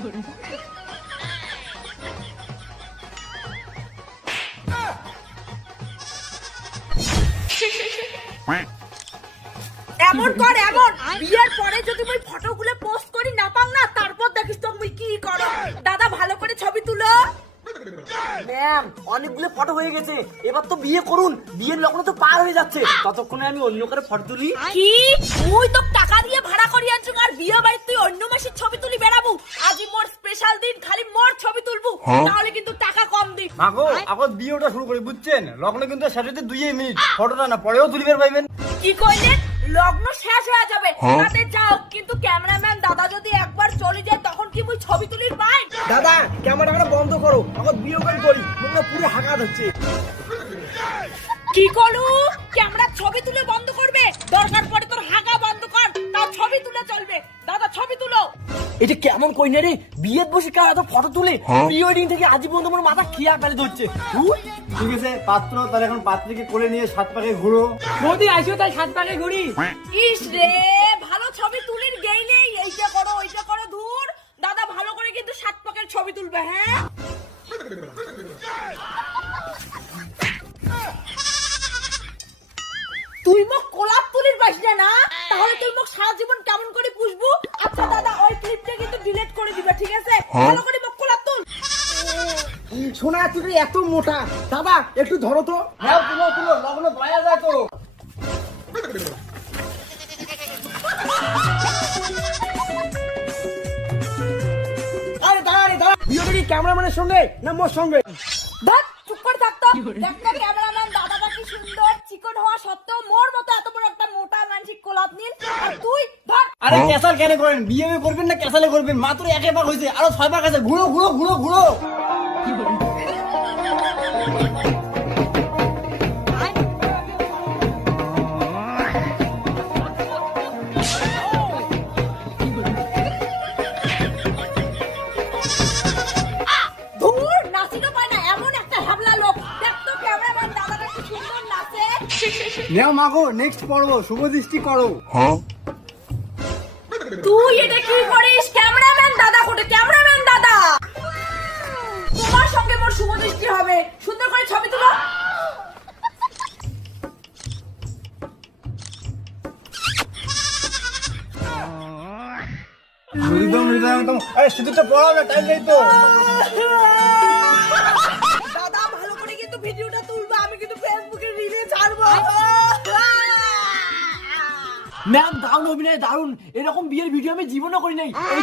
এমন কর এমন বিয়ের পরে যদি মই ফটোগুলো পোস্ট করি না পাং না তারপর দেখিস তো মই কি করো। দাদা ভালো করে ছবি তুলো। ম্যাম অনেকগুলো ফটো হয়ে গেছে, এবার তো বিয়ে করুন, বিয়ের লগ্ন তো পার হয়ে যাচ্ছে, ততক্ষণে আমি অন্য করে ফটো তুলি। কি মুই তো টাকা দিয়ে ভাড়া করি আনছু আর বিয়ে বাড়ি তুই অন্য মাসের ছবি তুলি বেড়াবো। আজি মোর স্পেশাল দিন, খালি মোর ছবি তুলবো, তাহলে কিন্তু টাকা কম দিই। মাগো আগত বিয়েটা শুরু করি বুঝছেন, লগ্ন কিন্তু শেষ হতে 2 মিনিট, ফটোটা না পরেও তুলিবার পাইবেন। কি কইলেন? লগ্ন শেষ হয়ে যাবে তাতে যাও, কিন্তু ক্যামেরাম্যান দাদা যদি একবার চলে যায় তখন কি মুই ছবি তুলির পাই? দাদা ক্যামেরাটা বন্ধ করো, এখন বিয়ে করি তোমরা পুরো হাঁকাত হচ্ছে। কি করু? ক্যামেরা ছবি তুলে বন্ধ করবে? দরকার পড়ে তোর হাগা বন্ধ কর, তাও ছবি তুলে চলবে। দাদা ছবি তুলো। এটা কেমন কই না রে, বিয়ের বসে কার এত ফটো তুলে, প্রি ওয়েডিং থেকে আজ পর্যন্ত আমার মাথা খিয়া ফেলে ধরছে। ঠিক আছে পাত্র, তাহলে এখন পাত্রীকে কোলে নিয়ে 7 পাকে ঘুরো। মোদি আইসো তাই 7 পাকে ঘুরি। ইস রে, ভালো ছবি তুলির গেই নেই, এইটা করো ওইটা করো, ধুর। দাদা ভালো করে কিন্তু 7 পাকের ছবি তুলবে, হ্যাঁ? তুই মোক কোলাপ তুলির পাইস না, তাহলে তুই মোক সারা জীবন কেমন করে পুষবো? আচ্ছা দাদা ওই ক্লিপটা কিন্তু ডিলিট করে দিবা, ঠিক আছে? ভালো করে মোক কোলাপ তুল। শোনা তুই এত মোটা, দাদা একটু ধরো তো। হ্যাঁ তুলো তুলো, লগ্ন পায়া যায় তো। আরে দাঁড়া রে দাঁড়া, বিয়ে করি ক্যামেরাম্যানের সঙ্গে না মোর সঙ্গে? ধর চুপ করে থাকতো। একটা ক্যামেরাম্যান দাদাটা কি সুন্দর চিকন হওয়া সত্ত্বেও মোর মতো এত বড় একটা মোটা মানসিক কোলাপ নিন, আর তুই ধর। আরে ক্যাসাল কেন করেন, বিয়ে করবেন না ক্যাসালে করবেন? মাত্র 1 পাক হয়েছে, আরো 6 পাক আছে, ঘুরো ঘুরো ঘুরো ঘুরো। ধুর নাচিতে পায় না এমন একটা হাবলা লোক। দেখ তো ক্যামেরাম্যান দাদাটা কি সুন্দর নাচে। নেও মাগো নেক্সট পর্ব, শুভ দৃষ্টি করো। তুই এটা কি করিস? ক্যামেরাম্যান দাদা কোটে? ক্যামেরাম্যান দাদা তোমার সঙ্গে মোর শুভ দৃষ্টি হবে, সুন্দর করে ছবি তুলো। মৃদম মৃদম, আরে সিঁদুরটা পড়াবে, টাইম নেই তো। দাদা ভালো করে কিন্তু ভিডিওটা তুলবা, আমি কিন্তু ফেসবুকে রিলে ছাড়বো। ম্যাম দারুণ অভিনয়, দারুণ, এরকম বিয়ের ভিডিও আমি জীবনও করি নাই। এই তো